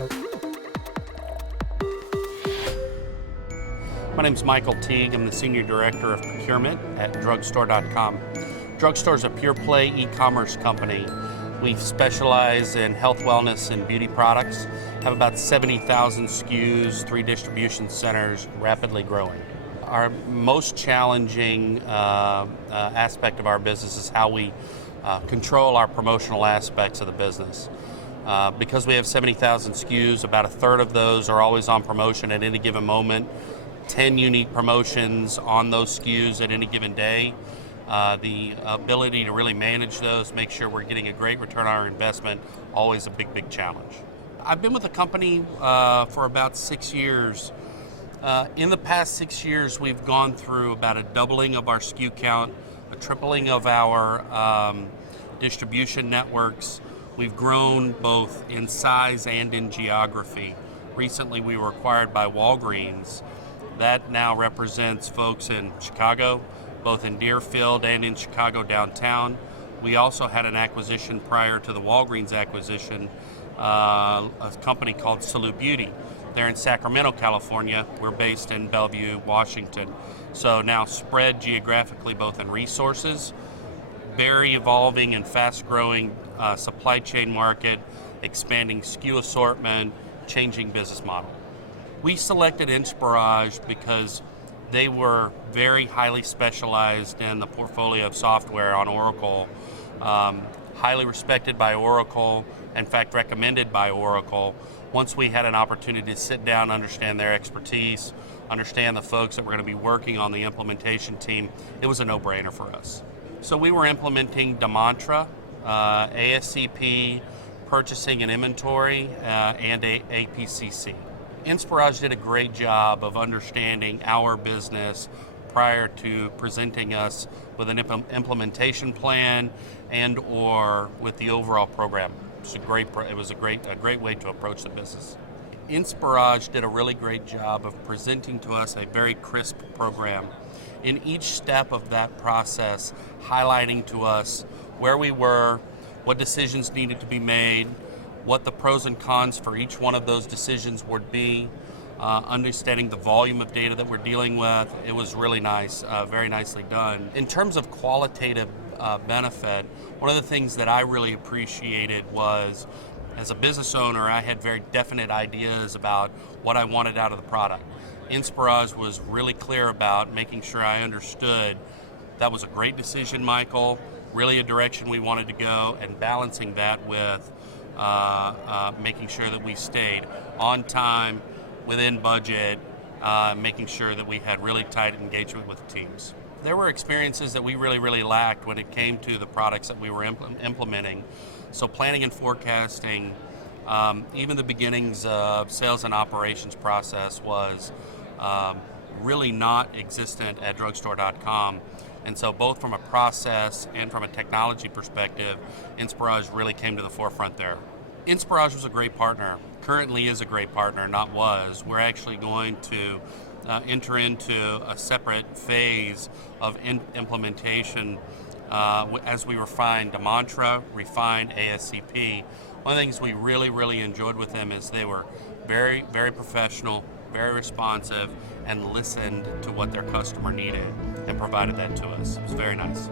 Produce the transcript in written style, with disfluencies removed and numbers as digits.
My name is Michael Teague. I'm the Senior Director of Procurement at Drugstore.com. Drugstore is a pure play e-commerce company. We specialize in health, wellness, and beauty products, have about 70,000 SKUs, 3 distribution centers, rapidly growing. Our most challenging aspect of our business is how we control our promotional aspects of the business. Because we have 70,000 SKUs, about a third of those are always on promotion at any given moment. 10 unique promotions on those SKUs at any given day. The ability to really manage those, make sure we're getting a great return on our investment, always a big, big challenge. I've been with the company for about 6 years. In the past 6 years, we've gone through about a doubling of our SKU count, a tripling of our distribution networks. We've grown both in size and in geography. Recently, we were acquired by Walgreens. That now represents folks in Chicago, both in Deerfield and in Chicago downtown. We also had an acquisition prior to the Walgreens acquisition, a company called Salute Beauty. They're in Sacramento, California. We're based in Bellevue, Washington. So now spread geographically both in resources, very evolving and fast-growing supply chain market, expanding SKU assortment, changing business model. We selected Inspirage because they were very highly specialized in the portfolio of software on Oracle, highly respected by Oracle, in fact recommended by Oracle. Once we had an opportunity to sit down, understand their expertise, understand the folks that were going to be working on the implementation team, it was a no-brainer for us. So we were implementing Demantra, ASCP, purchasing and inventory, and APCC. Inspirage did a great job of understanding our business prior to presenting us with an implementation plan and or with the overall program. It was a great way to approach the business. Inspirage did a really great job of presenting to us a very crisp program. In each step of that process, highlighting to us where we were, what decisions needed to be made, what the pros and cons for each one of those decisions would be, understanding the volume of data that we're dealing with. It was really nice, very nicely done. In terms of qualitative benefit, one of the things that I really appreciated was, as a business owner, I had very definite ideas about what I wanted out of the product. Inspirage was really clear about making sure I understood that was a great decision, Michael, really a direction we wanted to go, and balancing that with making sure that we stayed on time, within budget, making sure that we had really tight engagement with the teams. There were experiences that we really lacked when it came to the products that we were implementing. So planning and forecasting, even the beginnings of sales and operations process was really not existent at Drugstore.com. And so both from a process and from a technology perspective, Inspirage really came to the forefront there. Inspirage was a great partner, currently is a great partner, not was. We're actually going to enter into a separate phase of implementation as we refine Demantra, refine ASCP. One of the things we really enjoyed with them is they were very professional, very responsive, and listened to what their customer needed and provided that to us. It was very nice.